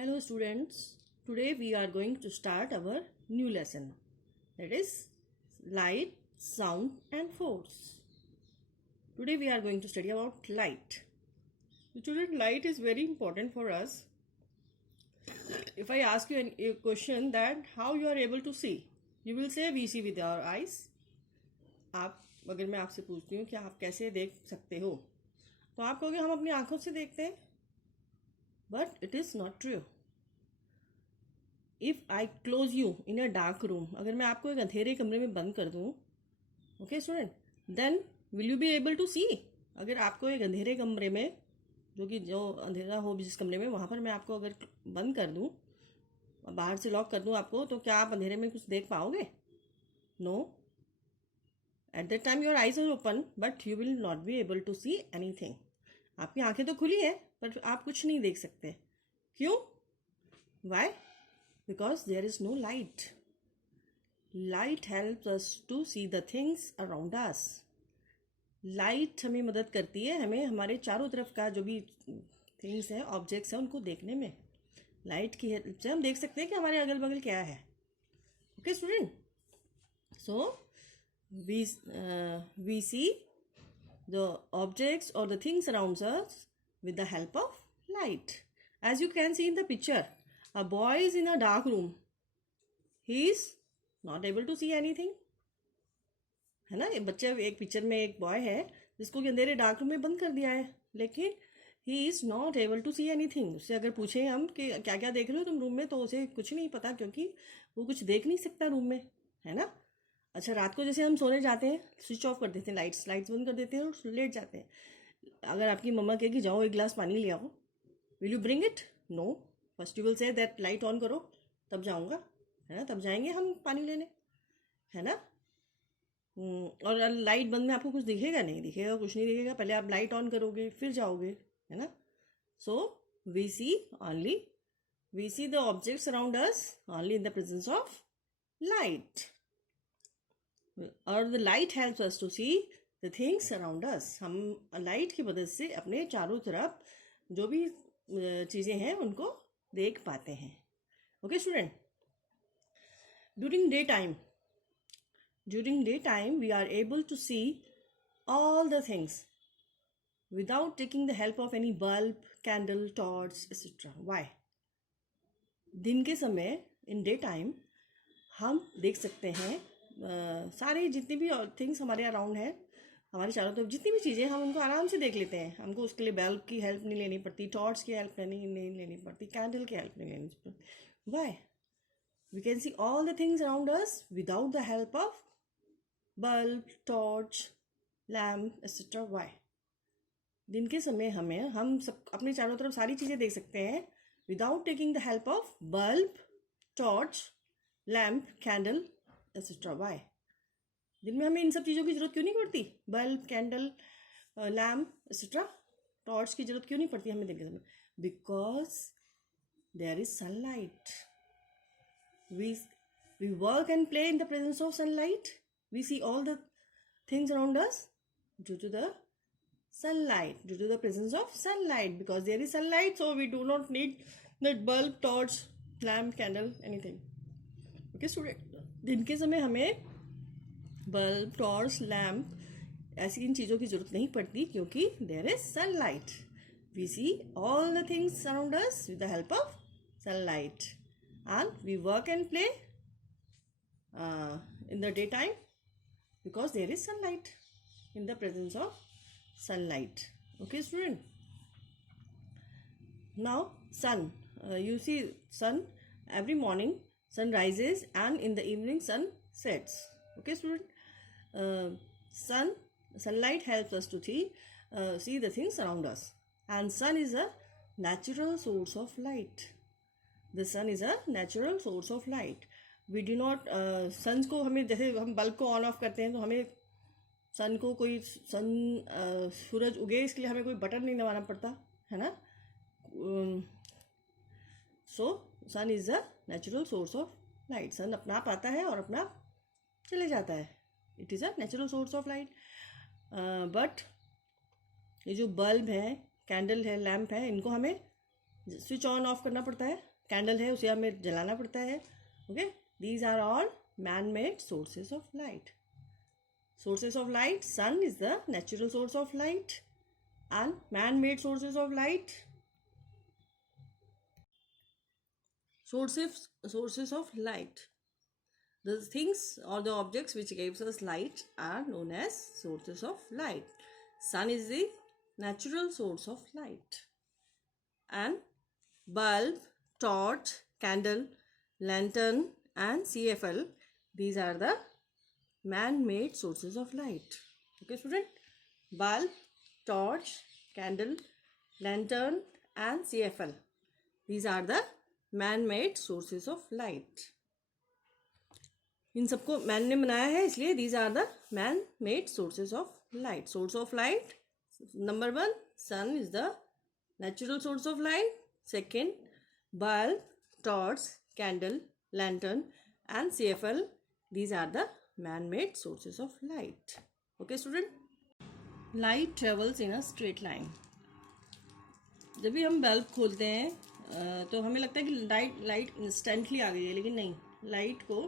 Hello students, today we are going to start our new lesson, that is light, sound and force. Today we are going to study about light. Student, light is very important for us. If I ask you a question that how you are able to see, you will say we see with our eyes. अगर मैं आपसे पूछती हूँ कि आप कैसे देख सकते हो, तो आप कहोगे हम अपनी आंखों से देखते हैं. But it is not true. If I close you in a dark room, अगर मैं आपको एक अंधेरे कमरे में बंद कर दूँ, okay student, then will you be able to see? अगर आपको एक अंधेरे कमरे में, जो अंधेरा हो जिस कमरे में, वहाँ पर मैं आपको अगर बंद कर दूँ, बाहर से लॉक कर दूँ आपको, तो क्या आप अंधेरे में कुछ देख पाओगे? No. At that time your eyes are open, but you will not be able to see anything. आपकी आंखें तो खुली हैं, पर आप कुछ नहीं देख सकते. क्यों? Why? Because there is no light. Light helps us to see the things around us. Light हमें मदद करती है, हमें हमारे चारों तरफ का जो भी थिंग्स हैं, ऑब्जेक्ट्स हैं, उनको देखने में. लाइट की हेल्प से हम देख सकते हैं कि हमारे अगल बगल क्या है. Okay student, so we see the objects or the things around us with the help of light. As you can see in the picture, a boy is in a dark room. He is not able to see anything. है ना, एक picture में एक boy है जिसको कि अंधेरे dark room में बंद कर दिया है, लेकिन he is not able to see anything. उससे अगर पूछे हम कि क्या क्या देख रहे हो तुम रूम में, तो उसे कुछ नहीं पता, क्योंकि वो कुछ देख नहीं सकता रूम में, है ना. अच्छा, रात को जैसे हम सोने जाते हैं, स्विच ऑफ कर देते हैं, लाइट्स बंद कर देते हैं और लेट जाते हैं. अगर आपकी मम्मा कहे कि जाओ एक गिलास पानी ले आओ, will you bring it? No. First you will say that light on करो, तब जाऊँगा, है ना, तब जाएंगे हम पानी लेने, है ना. और लाइट बंद में आपको कुछ दिखेगा नहीं, दिखेगा कुछ नहीं दिखेगा, पहले आप लाइट ऑन करोगे फिर जाओगे, है ना. So we see the objects around us only in the presence of light, और the light helps us to see the things around us. हम लाइट की मदद से अपने चारों तरफ जो भी चीज़ें हैं उनको देख पाते हैं. Okay student, during daytime we are able to see all the things without taking the help of any bulb, candle, torch, etc. Why? दिन के समय in daytime हम देख सकते हैं सारे जितनी भी थिंग्स हमारे अराउंड हैं, हमारे चारों तरफ जितनी भी चीज़ें, हम उनको आराम से देख लेते हैं. हमको उसके लिए बल्ब की हेल्प नहीं लेनी पड़ती, टॉर्च की हेल्प नहीं लेनी पड़ती, कैंडल की हेल्प नहीं लेनी पड़ती. Why? We can see all the things around us without the help of bulb, torch, lamp etcetera. Why? दिन के समय हम सब अपने चारों तरफ सारी चीज़ें देख सकते हैं without taking the help of bulb, torch, lamp, candle etcetera. Why? दिन में हमें इन सब चीज़ों की ज़रूरत क्यों नहीं पड़ती? Bulb, candle, lamp etcetera, torch की ज़रूरत क्यों नहीं पड़ती हमें देखने में? Because there is sunlight. we work and play in the presence of sunlight. We see all the things around us due to the sunlight, due to the presence of sunlight. Because there is sunlight, so we do not need that bulb, torch, lamp, candle, anything. Okay student, दिन के समय हमें bulb, torch, lamp ऐसी इन चीज़ों की ज़रूरत नहीं पड़ती, क्योंकि there is sunlight. We see all the things around us with the help of sunlight, and we work and play in the daytime because there is sunlight, in the presence of sunlight. Okay student, now sun, you see sun, every morning sun rises and in the evening sun sets. Okay student, sunlight helps us to see the things around us, and sun is a natural source of light. The sun is a natural source of light. We do not सन को हमें, जैसे हम bulb को on off करते हैं तो हमें सन को सूरज उगे इसके लिए हमें कोई बटन नहीं दबाना पड़ता, है ना. So sun is a natural source of light. Sun अपना आप आता है और अपना आप चले जाता है. It is a natural source of light. But ये जो बल्ब है, कैंडल है, लैम्प है, इनको हमें स्विच ऑन ऑफ करना पड़ता है, कैंडल है उसे हमें जलाना पड़ता है. Okay, these are all man made sources of light. Sources of light: sun is the natural source of light, and man-made sources of light. Sources of light. The things or the objects which gives us light are known as sources of light. Sun is the natural source of light, and bulb, torch, candle, lantern, and CFL, these are the man-made sources of light. Okay, student? Bulb, torch, candle, lantern, and CFL. These are the man-made sources of light. इन सबको man ने बनाया है, इसलिए these are the man-made sources of light. Source of light. Number 1, sun is the natural source of light. Second, bulb, torch, candle, lantern, and CFL. These are the man-made sources of light. Okay, student? Light travels in a straight line. जब भी हम bulb खोलते हैं तो हमें लगता है कि लाइट इंस्टेंटली आ गई है, लेकिन नहीं, लाइट को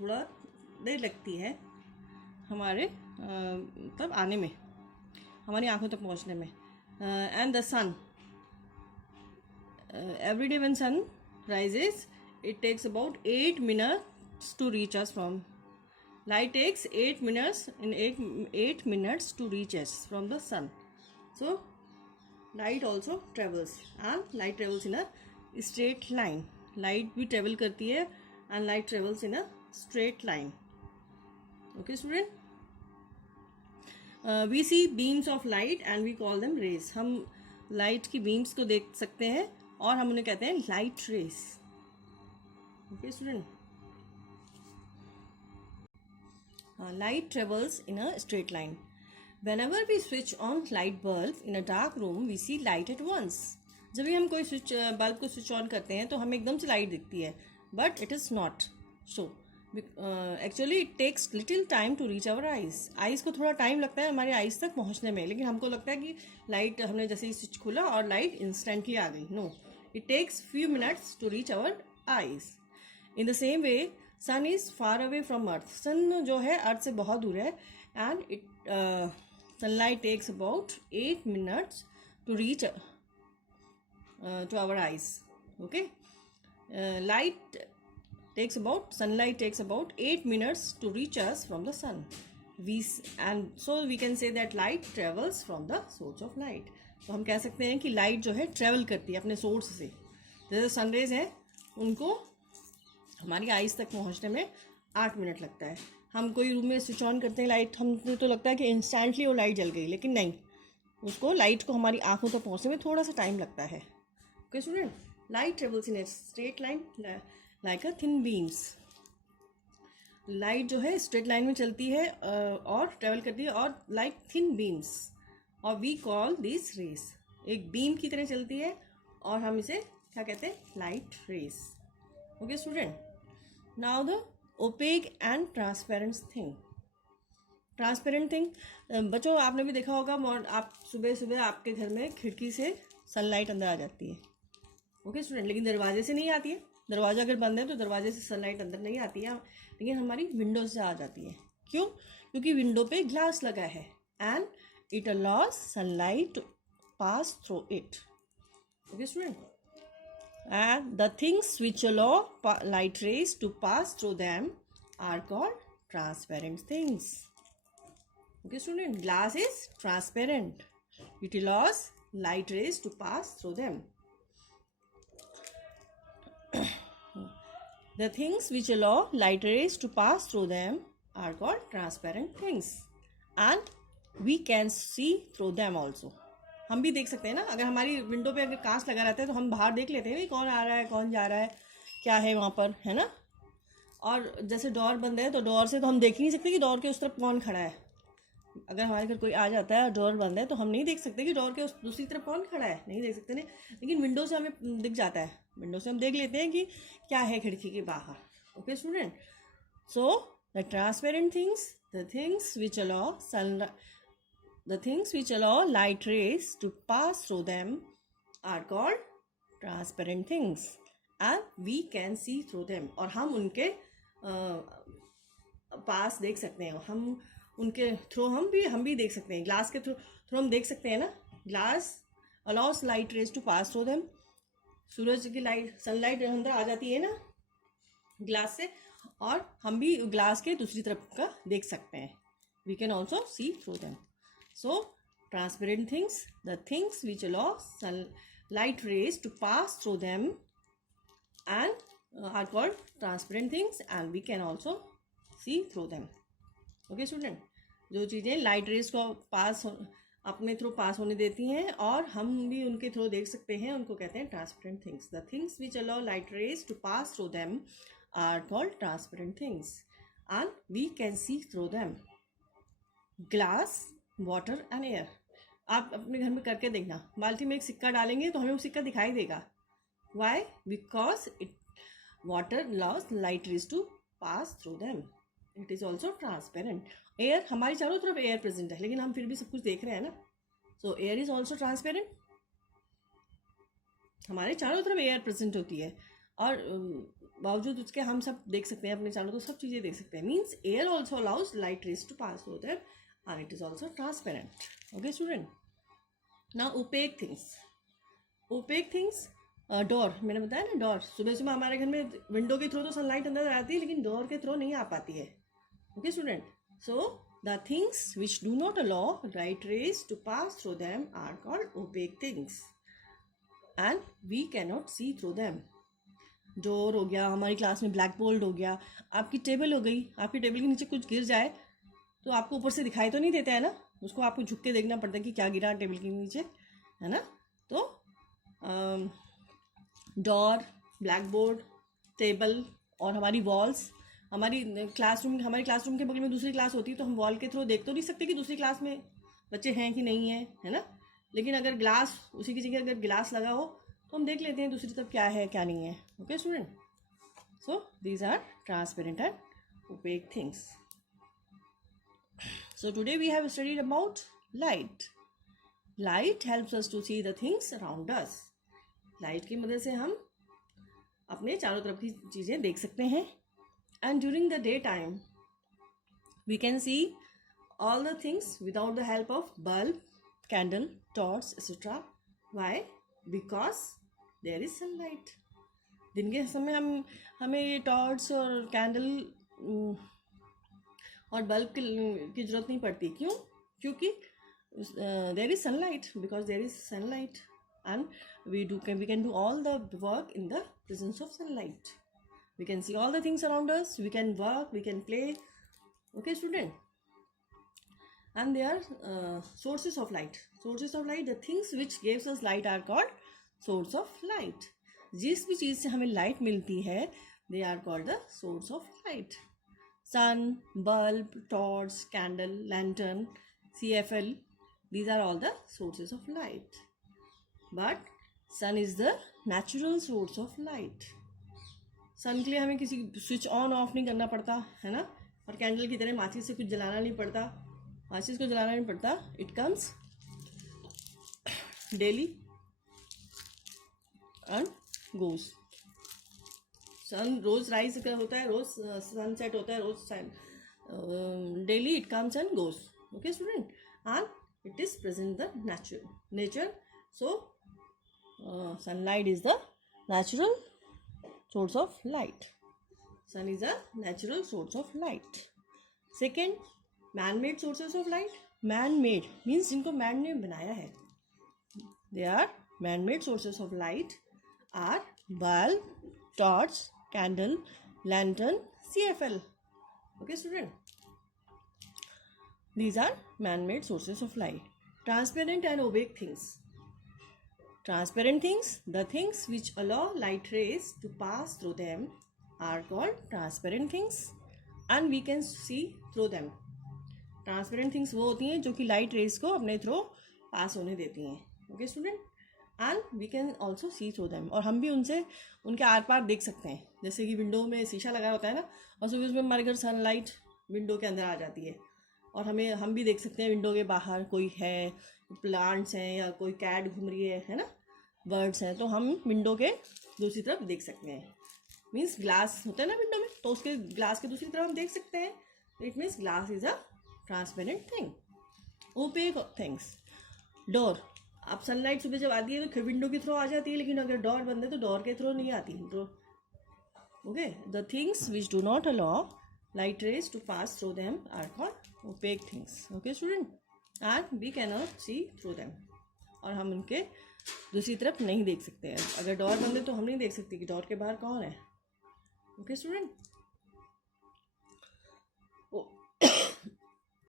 थोड़ा देर लगती है हमारे मतलब आने में, हमारी आंखों तक पहुंचने में. And the sun, every day when sun rises, it takes about 8 minutes to reach us from. Light takes 8 minutes to reach us from the sun. So light also travels, and light travels in a straight line. Light भी travel करती है and light travels in a straight line. Okay, student? We see beams of light and we call them rays. हम light की beams को देख सकते हैं और हम उन्हें कहते हैं light rays. Okay, student? Light travels in a straight line. Whenever we switch on light bulb in a dark room, we see light at once. जब भी हम कोई बल्ब को स्विच ऑन करते हैं तो हमें एकदम से लाइट दिखती है, but it is not so. Actually it takes little time to reach our eyes को थोड़ा टाइम लगता है हमारे आइज़ तक पहुंचने में, लेकिन हमको लगता है कि लाइट, हमने जैसे ही स्विच खोला और लाइट इंस्टेंटली आ गई. No, it takes few minutes to reach our eyes. In the same way, sun is far away from earth. Sun जो है अर्थ से बहुत दूर है, and it sunlight takes about 8 minutes to reach to our eyes. Okay, sunlight takes about 8 minutes to reach us from the sun. And so we can say that light travels from the source of light. तो हम कह सकते हैं कि light जो है travel करती है अपने सोर्स से. जैसे सनरेज हैं, उनको हमारी आइज़ तक पहुंचने में 8 मिनट लगता है. हम कोई रूम में स्विच ऑन करते हैं लाइट, हमको तो लगता है कि इंस्टेंटली वो लाइट जल गई, लेकिन नहीं, उसको लाइट को हमारी आंखों तक पहुंचने में थोड़ा सा टाइम लगता है. Okay student, light travels in a straight line like a thin beams. Light जो है स्ट्रेट लाइन में चलती है और ट्रेवल करती है और लाइक थिन बीम्स, और वी कॉल दिस रेस. एक बीम की तरह चलती है और हम इसे क्या कहते हैं? Light rays. Okay student, now the opaque and transparent thing. Transparent thing, बच्चों आपने भी देखा होगा, आप सुबह सुबह आपके घर में खिड़की से सनलाइट अंदर आ जाती है. ओके स्टूडेंट, लेकिन दरवाजे से नहीं आती है. दरवाज़ा अगर बंद है तो दरवाजे से सनलाइट अंदर नहीं आती है, लेकिन हमारी विंडो से आ जाती है. क्यों? क्योंकि विंडो पे ग्लास लगा है, and it allows sunlight to pass through it. Okay student, and the things which allow light rays to pass through them are called transparent things. Okay student, glass is transparent. It allows light rays to pass through them. The things which allow light rays to pass through them are called transparent things, and we can see through them also. हम भी देख सकते हैं ना, अगर हमारी window पे अगर कांच लगा रहता है तो हम बाहर देख लेते हैं भाई कौन आ रहा है, कौन जा रहा है, क्या है वहाँ पर, है ना. और जैसे डोर बंद है तो डोर से तो हम देख ही नहीं सकते कि डोर के उस तरफ कौन खड़ा है. अगर हमारे घर कोई आ जाता है और डोर बंद है तो हम नहीं देख सकते कि डोर के उस दूसरी तरफ कौन खड़ा है, नहीं देख सकते. नहीं, लेकिन विंडो से हमें दिख जाता है. विंडो से हम देख लेते हैं कि क्या है खिड़की के बाहर. Okay student, so the transparent things, the things which allow light rays to pass through them are called transparent things and we can see through them, और हम उनके पास देख सकते हैं, हम उनके थ्रू हम भी देख सकते हैं, ग्लास के थ्रू हम देख सकते हैं ना। Glass allows light rays to pass through them, सूरज की लाइट, सनलाइट अंदर आ जाती है ना ग्लास से, और हम भी ग्लास के दूसरी तरफ का देख सकते हैं। We can also see through them. So transparent things, the things which allow sunlight rays to pass through them and are called transparent things, and we can also see through them. Okay student, जो चीज़ें light rays को अपने through pass होने देती हैं और हम भी उनके थ्रू देख सकते हैं, उनको कहते हैं transparent things. The things which allow light rays to pass through them are called transparent things and we can see through them. Glass, water and air. आप अपने घर में करके देखना, बाल्टी में एक सिक्का डालेंगे तो हमें वो सिक्का दिखाई देगा। Why? Because it water allows light rays to pass through them, it is also transparent. Air, हमारी चारों तरफ एयर प्रेजेंट है लेकिन हम फिर भी सब कुछ देख रहे हैं ना, सो एयर इज ऑल्सो ट्रांसपेरेंट। हमारे चारों तरफ एयर प्रेजेंट होती है और बावजूद उसके हम सब देख सकते हैं, अपने चारों तरफ सब चीज़ें देख सकते हैं। Means air also allows light rays to pass through them and it is also transparent. Okay student, now opaque things. Opaque things, door, मैंने बताया ना डोर, सुबह सुबह हमारे घर में विंडो के थ्रू तो सनलाइट अंदर आती है लेकिन डोर के थ्रू नहीं आ पाती है। Okay student, so the things which do not allow light rays to pass through them are called opaque things and we can not see through them. Door हो गया, हमारी क्लास में ब्लैक बोर्ड हो गया, आपकी टेबल हो गई, आपकी टेबल के नीचे कुछ गिर जाए तो आपको ऊपर से दिखाई तो नहीं देता है ना, उसको आपको झुक के देखना पड़ता है कि क्या गिरा टेबल के नीचे, है ना। तो डोर, ब्लैक बोर्ड, टेबल और हमारी वॉल्स, हमारी क्लासरूम के बगल में दूसरी क्लास होती है तो हम वॉल के थ्रू देख तो नहीं सकते कि दूसरी क्लास में बच्चे हैं कि नहीं है, है ना। लेकिन अगर ग्लास, उसी की जगह अगर गिलास लगा हो तो हम देख लेते हैं दूसरी तरफ क्या है क्या नहीं है। Okay student, so these are transparent and opaque things. So today we have studied about light. Light helps us to see the things around us. Light की मदद से हम अपने चारों तरफ की चीज़ें देख सकते हैं. And during the daytime, we can see all the things without the help of bulb, candle, torch, etc. Why? Because there is sunlight. दिन के समय हमें ये टॉर्च और कैंडल और बल्ब की जरूरत नहीं पड़ती। क्यों? क्योंकि there is sunlight, because there is sunlight and we can do all the work in the presence of sunlight. We can see all the things around us, we can work, we can play. Okay student, and they are sources of light. Sources of light, the things which gives us light are called source of light. जिस भी चीज़ से हमें light मिलती है they are called the source of light. Sun, bulb, torch, candle, lantern, CFL, these are all the sources of light. But sun is the natural source of light. sun के लिए हमें किसी स्विच ऑन ऑफ नहीं करना पड़ता है ना, और कैंडल की तरह माचिस से कुछ जलाना नहीं पड़ता, माचिस को जलाना नहीं पड़ता. It comes daily and goes. Sun रोज राइज होता है, रोज सनसेट होता है, रोज daily it comes and goes. Okay student, and it is present the nature. So sunlight is the natural source of light. Sun is a natural source of light. Second, man made sources of light. Man made means जिनको man ने बनाया है. They are man made sources of light are bulb, torch, candle, lantern, CFL. Okay student, these are man-made sources of light. Transparent and opaque things. Transparent things, the things which allow light rays to pass through them are called transparent things and we can see through them. Transparent things वो होती हैं जो कि light rays को अपने through pass होने देती हैं. Okay student, and we can also see through them, और हम भी उनके आर पार देख सकते हैं. जैसे कि विंडो में शीशा लगा होता है ना, और सुबह उसमें हमारे घर सनलाइट विंडो के अंदर आ जाती है और हम भी देख सकते हैं विंडो के बाहर कोई है, प्लांट्स हैं या कोई कैट घूम रही है ना. वर्ड्स हैं, तो हम विंडो के दूसरी तरफ देख सकते हैं। मीन्स ग्लास होता है ना विंडो में, तो उसके ग्लास के दूसरी तरफ हम देख सकते हैं। तो it means glass is a transparent thing, opaque things. Door, अब सनलाइट सुबह जब आती है तो विंडो के थ्रू आ जाती है, लेकिन अगर डोर बंद है तो डोर के थ्रू नहीं आती। Okay, the things which do not allow light rays to pass through them are called opaque things. Okay student, and we cannot see through them, और हम उनके दूसरी तरफ नहीं देख सकते हैं। अगर डोर बंद है तो हम नहीं देख सकते कि डोर के बाहर कौन है। Okay student,